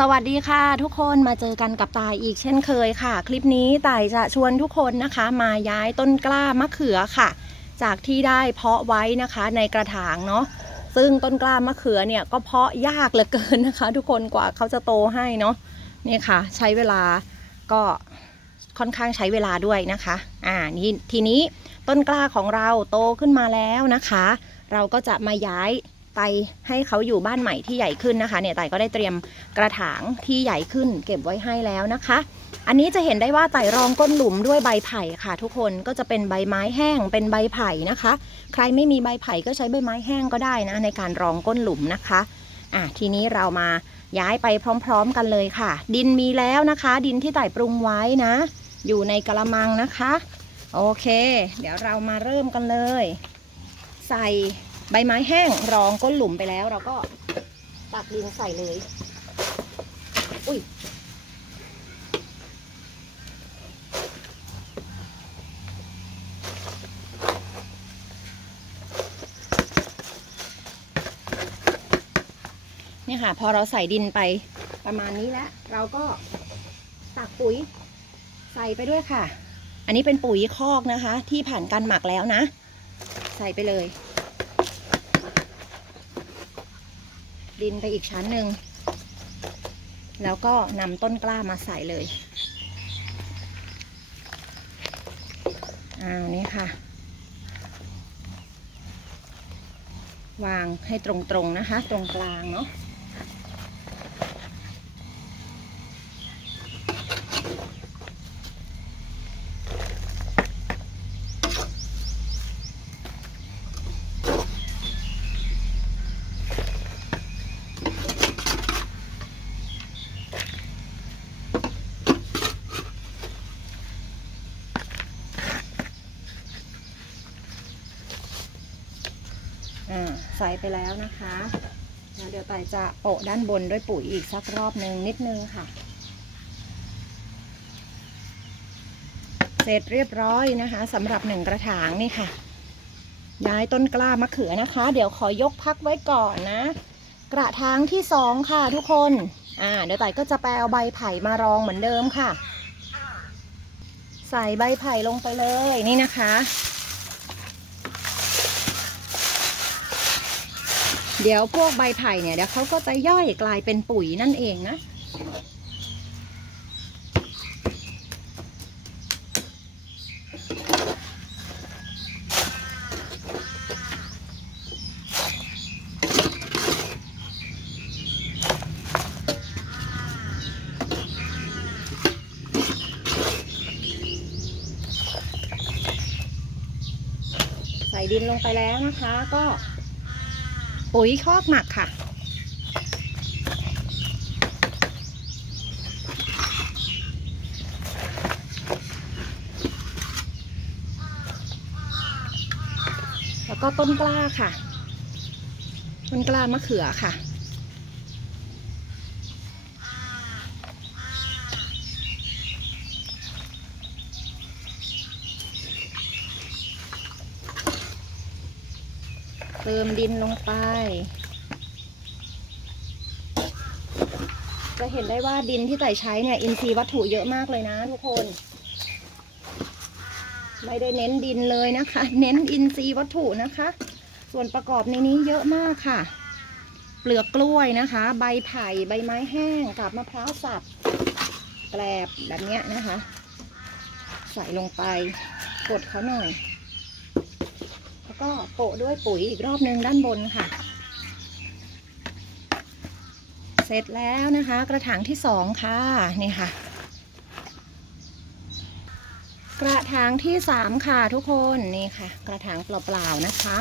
สวัสดีค่ะทุกคนมาเจอกันกับตายอีกเช่นเคยค่ะ คลิปนี้ตายจะชวนทุกคนนะคะ มาย้ายต้นกล้ามะเขือค่ะ จากที่ได้เพาะไว้นะคะในกระถางเนาะซึ่งต้นกล้ามะเขือเนี่ยก็เพาะยากเหลือเกินนะคะ ทุกคนกว่าเขาจะโตให้เนาะนี่ค่ะ ใช้เวลาก็ค่อนข้างใช้เวลาด้วยนะคะ อ่านี่ทีนี้ต้นกล้าของเราโตขึ้นมาแล้วนะคะ เราก็จะมาย้าย ไปให้เขาอยู่บ้านใหม่ที่ใหญ่ขึ้นนะคะ เนี่ยไต่ก็ได้เตรียมกระถางที่ใหญ่ขึ้น เก็บไว้ให้แล้วนะคะ อันนี้จะเห็นได้ว่าไต่รองก้นหลุมด้วยใบไผ่ค่ะ ทุกคนก็จะเป็นใบไม้แห้งเป็นใบไผ่นะคะ ใครไม่มีใบไผ่ก็ใช้ใบไม้แห้งก็ได้นะ ในการรองก้นหลุมนะคะอะทีนี้เรามาย้ายไปพร้อม ๆ กันเลยค่ะ ดินมีแล้วนะคะ ดินที่ไต่ปรุงไว้นะ อยู่ในกระมังนะคะ โอเค เดี๋ยวเรามาเริ่มกันเลย ใส่ ใบไม้แห้งรองก้นหลุมไปแล้ว เราก็ตักดินใส่เลย อุ้ยเนี่ยค่ะ พอเราใส่ดินไปประมาณนี้แล้ว เราก็ตักปุ๋ยใส่ไปด้วยค่ะ อันนี้เป็นปุ๋ยคอกนะคะ ที่ผ่านการหมักแล้วนะ ใส่ไปเลย ดินไปอีกชั้นหนึ่ง แล้วก็นำต้นกล้ามาใส่เลยอ้าวนี่ค่ะ วางให้ตรงๆนะคะ ตรงกลางเนาะ อ่า ใส่ไปแล้วนะคะแล้วเดี๋ยวไต่จะโปะด้านบนด้วยปุ๋ยอีกสักรอบหนึ่งนิดนึงค่ะ เสร็จเรียบร้อยนะคะสำหรับหนึ่งกระถางนี่ค่ะ ย้ายต้นกล้ามะเขือนะคะ เดี๋ยวขอยกพักไว้ก่อนนะ กระถางที่สองค่ะทุกคนอ่าเดี๋ยวไต่ก็จะไปเอาใบไผ่มารองเหมือนเดิมค่ะ ใส่ใบไผ่ลงไปเลยนี่นะคะ เดี๋ยวพวกใบไผ่เนี่ยเดี๋ยวเขาก็จะย่อยกลายเป็นปุ๋ยนั่นเองนะใส่ดินลงไปแล้วนะคะก็ ปุ๋ยคอกหมักค่ะ แล้วก็ต้นกล้าค่ะ ต้นกล้ามะเขือค่ะ เติมดินลงไป จะเห็นได้ว่าดินที่ไต่ใช้เนี่ย อินทรีย์วัตถุเยอะมากเลยนะทุกคน ไม่ได้เน้นดินเลยนะคะ เน้นอินทรีย์วัตถุนะคะ ส่วนประกอบในนี้เยอะมากค่ะ เปลือกกล้วยนะคะ ใบไผ่ใบไม้แห้งกับมะพร้าวสับแกลบแบบเนี้ยนะคะ ใส่ลงไปกดเขาหน่อย แล้วก็โปะด้วยปุ๋ยอีกรอบนึงด้านบนค่ะ เสร็จแล้วนะคะ กระถางที่สองค่ะนี่ค่ะ กระถางที่สามค่ะทุกคนนี่ค่ะ กระถางเปล่าๆนะคะ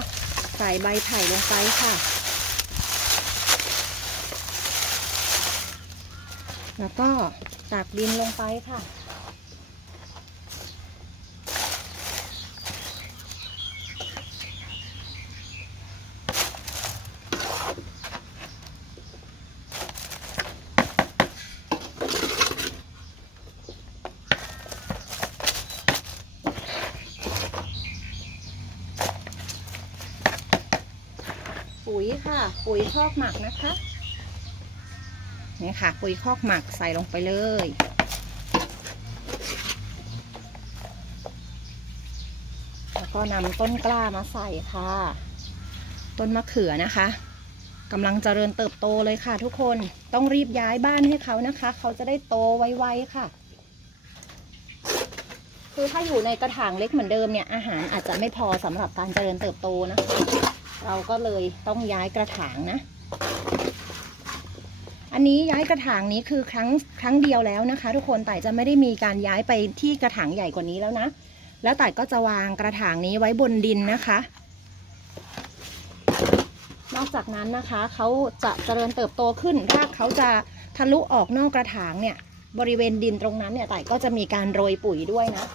ใส่ใบไผ่ลงไปค่ะ แล้วก็ตักดินลงไปค่ะ ปุ๋ย ค่ะ ปุ๋ยคอกหมักนะคะนี่ค่ะ ปุ๋ยคอกหมักใส่ลงไปเลยแล้วก็นำต้นกล้ามาใส่ค่ะ ต้นมะเขือนะคะกำลังเจริญเติบโตเลยค่ะ ทุกคนต้องรีบย้ายบ้านให้เขานะคะ เขาจะได้โตไวๆค่ะคือถ้าอยู่ในกระถางเล็กเหมือนเดิมเนี่ยอาหารอาจจะไม่พอสำหรับการเจริญเติบโตนะคะ เราก็เลยต้องย้ายกระถางนะ อันนี้ย้ายกระถางนี้คือครั้งครั้งเดียวแล้วนะคะ ทุกคนแต่จะไม่ได้มีการย้ายไปที่กระถางใหญ่กว่านี้แล้วนะ แล้วแต่ก็จะวางกระถางนี้ไว้บนดินนะคะ นอกจากนั้นนะคะเขาจะเจริญเติบโตขึ้นรากเขาจะทะลุออกนอกกระถางเนี่ยบริเวณดินตรงนั้นเนี่ยแต่ก็จะมีการโรยปุ๋ยด้วยนะ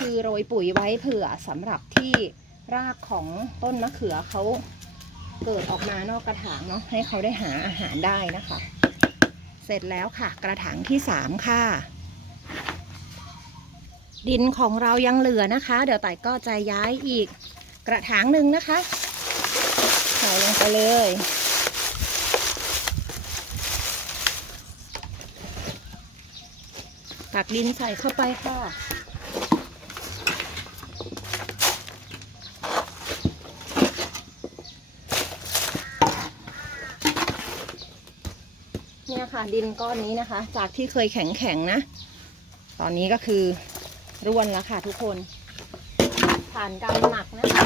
คือโรยปุ๋ยไว้เผื่อสำหรับที่รากของต้นมะเขือเขาเกิดออกมานอกกระถางเนาะให้เขาได้หาอาหารได้นะคะ เสร็จแล้วค่ะ กระถางที่สามค่ะ ดินของเรายังเหลือนะคะ เดี๋ยวไต่ก็จะย้ายอีกกระถางหนึ่งนะคะใส่ลงไปเลยตักดินใส่เข้าไปค่ะ ค่ะ ดินก้อนนี้นะคะ จากที่เคยแข็งๆนะ ตอนนี้ก็คือร่วนแล้วค่ะทุกคน ผ่านการหมักนะคะ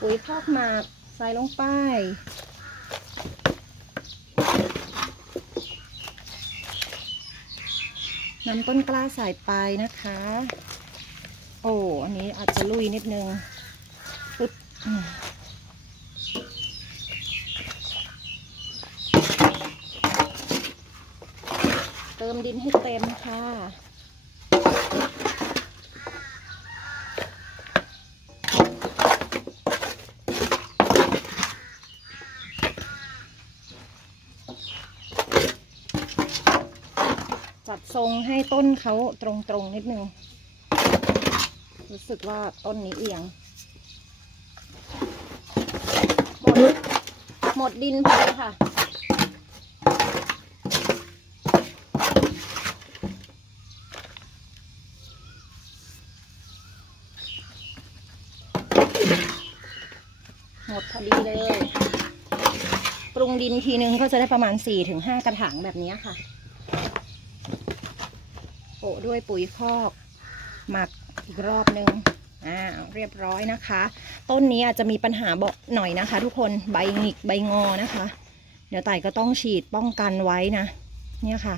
ปุ๋ยคอกหมักใส่ลงไปนำต้นกล้าใส่ไปนะคะ อ้อันนี้อาจจะลุยนิดนึงปึ๊บเติมดินให้เต็มค่ะจัดทรงให้ต้นเขาตรงๆนิดนึง รู้สึกว่าต้นนี้เอียง หมด หมดดินไปค่ะ หมดพอดีเลย ปรุงดินทีนึงก็จะได้ประมาณ 4-5 กระถางแบบนี้ค่ะโปะด้วยปุ๋ยคอกหมัก อีกรอบนึงอ่าเรียบร้อยนะคะ ต้นนี้อาจจะมีปัญหาบกหน่อยนะคะ ทุกคนใบหงิกใบงอนะคะ เดี๋ยวไต่ก็ต้องฉีดป้องกันไว้นะ เนี่ยค่ะ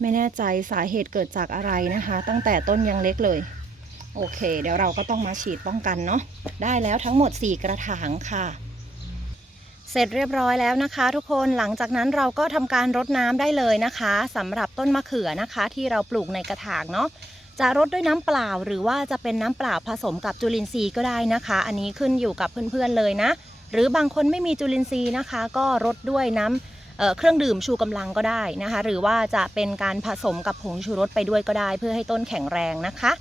ไม่แน่ใจสาเหตุเกิดจากอะไรนะคะ ตั้งแต่ต้นยังเล็กเลยโอเค เดี๋ยวเราก็ต้องมาฉีดป้องกันเนาะได้แล้วทั้งหมด 4 กระถางค่ะ เสร็จเรียบร้อยแล้วนะคะ ทุกคนหลังจากนั้นเราก็ทำการรดน้ำได้เลยนะคะสำหรับต้นมะเขือนะคะ ที่เราปลูกในกระถางเนาะ จะรดด้วยน้ำเปล่าหรือว่าจะเป็นน้ำเปล่าผสมกับจุลินทรีย์ก็ได้นะคะ อันนี้ขึ้นอยู่กับเพื่อนๆเลยนะ หรือบางคนไม่มีจุลินทรีย์นะคะ ก็รดด้วยน้ำเอ่อเครื่องดื่มชูกำลังก็ได้นะคะ หรือว่าจะเป็นการผสมกับผงชูรสไปด้วยก็ได้ เพื่อให้ต้นแข็งแรงนะคะ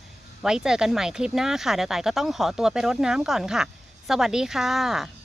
ไว้เจอกันใหม่คลิปหน้าค่ะเดี๋ยวต่ก็ต้องขอตัวไปรดน้ำก่อนค่ะ สวัสดีค่ะ